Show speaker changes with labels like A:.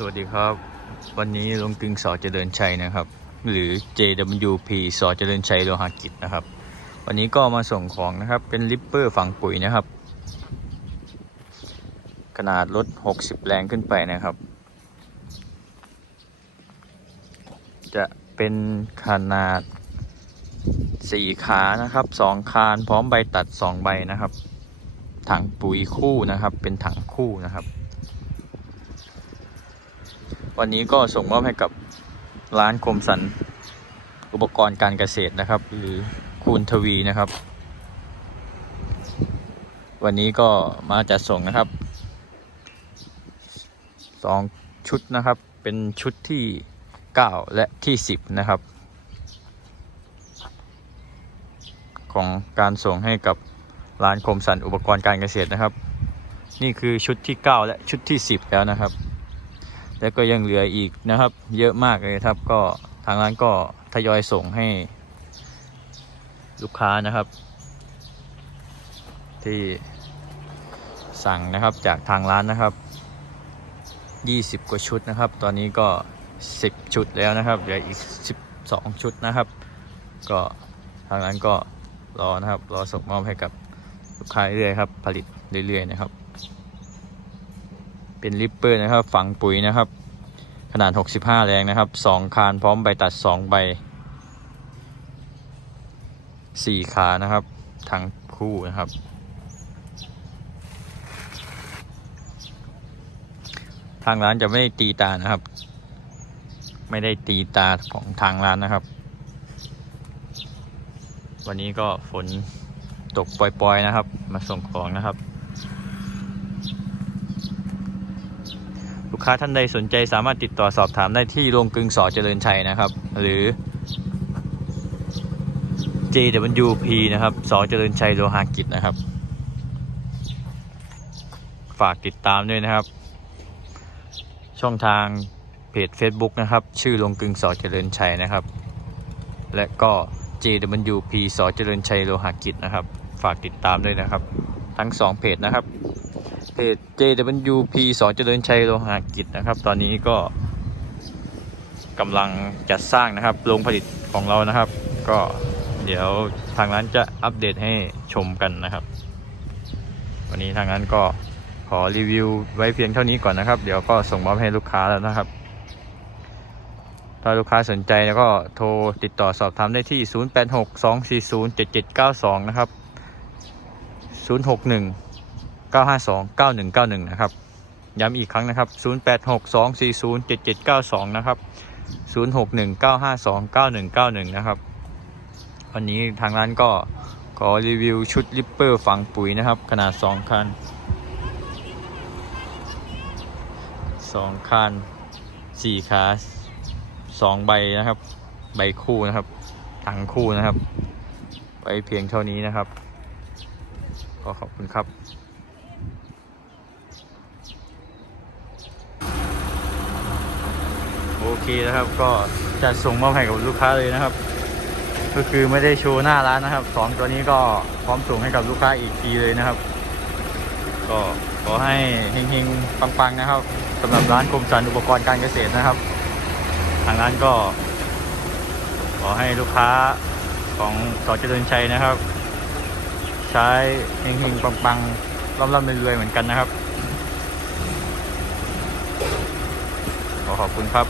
A: สวัสดีครับ วันนี้ลงกึงสอเจริญชัยนะครับ หรือ JWP สอเจริญชัยโลหะกิจนะครับ วันนี้ก็มาส่งของนะครับเป็นลิปเปอร์ฝังปุ๋ยนะครับ ขนาดรถ 60 แรงขึ้นไปนะครับ จะเป็นขนาด 4 ขานะครับ 2 คานพร้อมใบตัด 2 ใบนะครับ ถังปุ๋ยคู่นะครับ เป็นถังคู่นะครับ วันนี้ก็ส่งมอบให้กับร้านคมสันอุปกรณ์การเกษตรนะครับ หรือคูณทวีนะครับ วันนี้ก็มาจัดส่งนะครับสองชุดนะครับ เป็นชุดที่9และที่10นะครับ ของการส่งให้กับร้านคมสันอุปกรณ์การเกษตรนะครับ นี่คือชุดที่9และชุดที่10แล้วนะครับ แล้วก็ยังเหลืออีกนะครับ เยอะมากเลยครับ ก็ทางร้านก็ทยอยส่งให้ลูกค้านะครับ ที่สั่งนะครับจากทางร้านนะครับ 20 กว่าชุดนะครับ ตอนนี้ก็ 10 ชุดแล้วนะครับเหลืออีก 12 ชุดนะครับ ก็ทางร้านก็รอนะครับรอส่งมอบให้กับลูกค้าเรื่อยๆครับ ผลิตเรื่อยๆนะครับ เป็นลิปเปอร์นะครับ ฝังปุ๋ยนะครับ ขนาด 65 แรงนะครับ 2 คานพร้อมใบตัด 2 ใบ 4 ขานะครับ ทั้งคู่นะครับ ทางร้านจะไม่ได้ตีตานะครับ ไม่ได้ตีตาของทางร้านนะครับ วันนี้ก็ฝนตกปล่อยๆนะครับ มาส่งของนะครับ ลูกค้าท่านใดสนใจสามารถติดต่อสอบถามได้ที่โรงกลึงสอเจริญชัยนะครับ หรือ JWP นะครับสอเจริญชัยโลหะกิจนะครับ ฝากติดตามด้วยนะครับ ช่องทางเพจ Facebook นะครับ ชื่อโรงกลึงสอเจริญชัยนะครับ และก็ JWP สอเจริญชัยโลหะกิจนะครับ ฝากติดตามด้วยนะครับ ทั้งสองเพจนะครับ เพจ JWP สอนเจริญชัยโลหะกิจนะครับ ตอนนี้ก็กำลังจัดสร้างนะครับโรงผลิตของเรานะครับ ก็เดี๋ยวทางร้านจะอัปเดตให้ชมกันนะครับ วันนี้ทางร้านก็ขอรีวิวไว้เพียงเท่านี้ก่อนนะครับ เดี๋ยวก็ส่งมอบให้ลูกค้าแล้วนะครับ ถ้าลูกค้าสนใจแล้วก็โทรติดต่อสอบถามได้ที่ 0862407792 นะครับ 061 952 9191 นะครับ ย้ำอีกครั้งนะครับ 0862407792 นะครับ 061 952 9191 นะครับ วันนี้ทางร้านก็ขอรีวิวชุดลิปเปอร์ฝังปุ๋ยนะครับ ขนาด 2 คัน 2 คัน 4 ขา 2 ใบนะครับ ใบคู่นะครับ ถังคู่นะครับไว้เพียงเท่านี้นะครับ ก็ขอบคุณครับโอเคนะครับก็จะส่งมอบให้กับลูกค้าเลยนะครับ ก็คือไม่ได้โชว์หน้าร้านนะครับสองตัวนี้ก็พร้อมส่งให้กับลูกค้าอีกทีเลยนะครับ ก็ขอให้เฮงๆปังๆนะครับสำหรับร้านคมสันอุปกรณ์การเกษตรนะครับ ทางร้านก็ ขอให้ลูกค้าของสอเจริญชัยนะครับ ใช้เฮงๆปังๆร่ำๆรวยๆเหมือนกันนะครับ ขอขอบคุณครับ